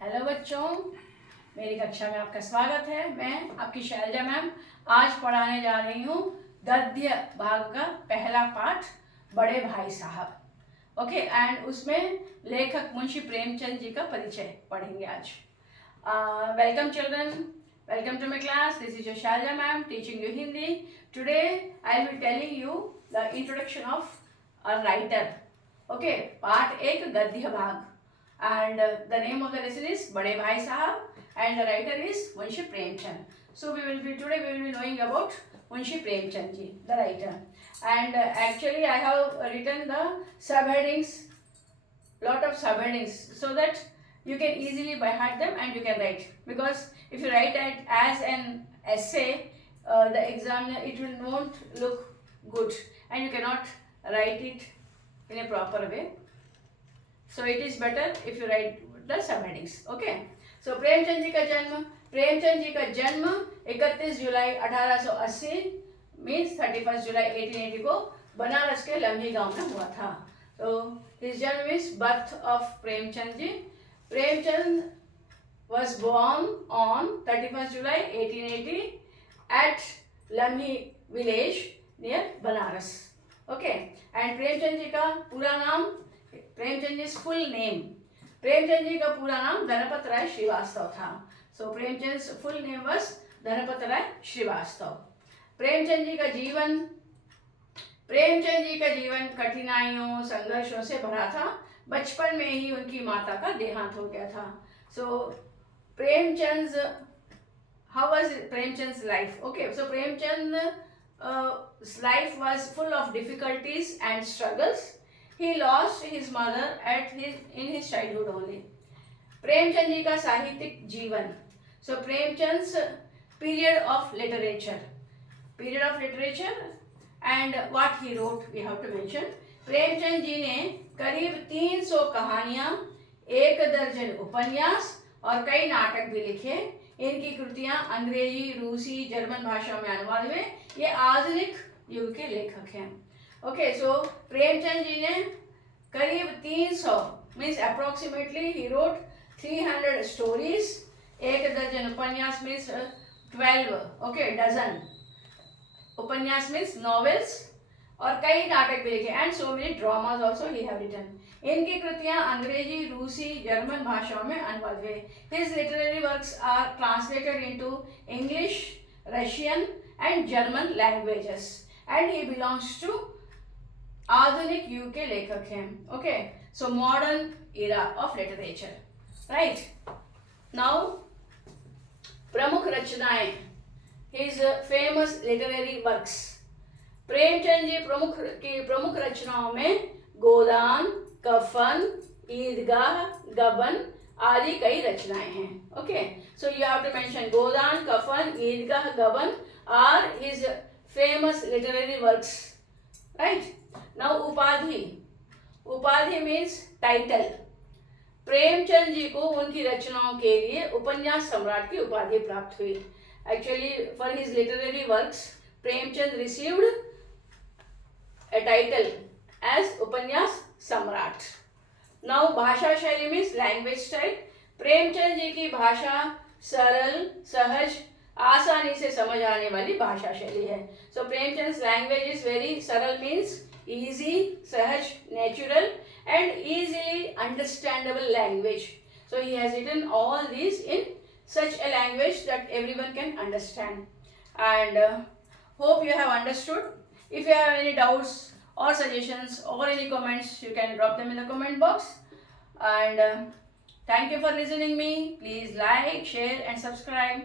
हेलो बच्चों, मेरी कक्षा में आपका स्वागत है। मैं आपकी शैलजा मैम आज पढ़ाने जा रही हूँ गद्य भाग का पहला पाठ, बड़े भाई साहब। ओके, एंड उसमें लेखक मुंशी प्रेमचंद जी का परिचय पढ़ेंगे आज। Welcome children, welcome to my class. This is your Shailja ma'am teaching you Hindi. Today I will be telling you the introduction of a writer. Okay, part एक, गद्य भाग, and the name of the lesson is Bade Bhai Sahab and the writer is Munshi Premchand. So today we will be knowing about Munshi Premchand ji, the writer. And actually I have written the subheadings, lot of subheadings, so that you can easily by heart them and you can write. Because if you write it as an essay, the examiner, it will not look good and you cannot write it in a proper way. So it is better if you write the subheadings. Okay. So Premchand ji का जन्म 31 जुलाई 1880 मीन्स 31 जुलाई 1880 को बनारस के लम्ही गांव में हुआ था. So his जन्म means birth of Premchand ji. Premchand was born on 31st July 1880 at Lamhi village near Banaras. Okay. And Premchand ji का पूरा नाम, प्रेमचंद जी फुल नेम, प्रेमचंद जी का पूरा नाम धनपत राय श्रीवास्तव था. So Premchand full name was Dhanpat Rai Srivastava. Premchand ji का जीवन कठिनाइयों संघर्षों से भरा था. बचपन में ही उनकी माता का देहांत हो गया था. So Premchand, how was Premchand's life? Okay, so Premchand life was full of difficulties and struggles. He lost his mother in his childhood only. Premchand ji का साहित्यिक जीवन. So प्रेमचंद्स period of literature and what he wrote we have to mention. Premchand जी ने करीब 300 कहानियां, 1 दर्जन उपन्यास और कई नाटक भी लिखे. इनकी कृतियां अंग्रेजी, रूसी, जर्मन भाषाओं में अनुवाद हुए. ये आधुनिक युग के लेखक हैं. ओके, सो प्रेमचंद जी ने करीब 300 means approximately he wrote 300 stories, 1 दर्जन उपन्यास मीन्स 12, ओके, डजन उपन्यास मीन्स नॉवेल्स, और कई नाटक भी लिखे. And so many dramas also he have written. इनकी कृतियां अंग्रेजी, रूसी, जर्मन भाषाओं में अनुवाद हुए. His literary works are translated into English, Russian and German languages and he belongs to आधुनिक युग के लेखक हैं. Okay, so modern era of literature. Right now प्रमुख रचनाएं, his famous literary works. Premchand ji प्रमुख रचनाओं में गोदान, कफन, ईदगाह, गबन आदि कई रचनाएं हैं. Okay, so you have to mention Godaan, Kafan, Idgah, Gaban are his famous literary works. Right now उपाधि मीन्स टाइटल. प्रेमचंद जी को उनकी रचनाओं के लिए उपन्यास सम्राट की उपाधि प्राप्त हुई. Actually for his literary works Premchand received a title as उपन्यास सम्राट. नाउ भाषा शैली मीन्स लैंग्वेज स्टाइल. प्रेमचंद जी की भाषा सरल, सहज, आसानी से समझ आने वाली भाषा शैली है. सो प्रेमचंद्स लैंग्वेज इज वेरी सरल मीन्स easy, सहज, natural and easily understandable language. So he has written all these in such a language that everyone can understand. And hope you have understood. If you have any doubts or suggestions or any comments, you can drop them in the comment box. And thank you for listening me. Please like, share and subscribe.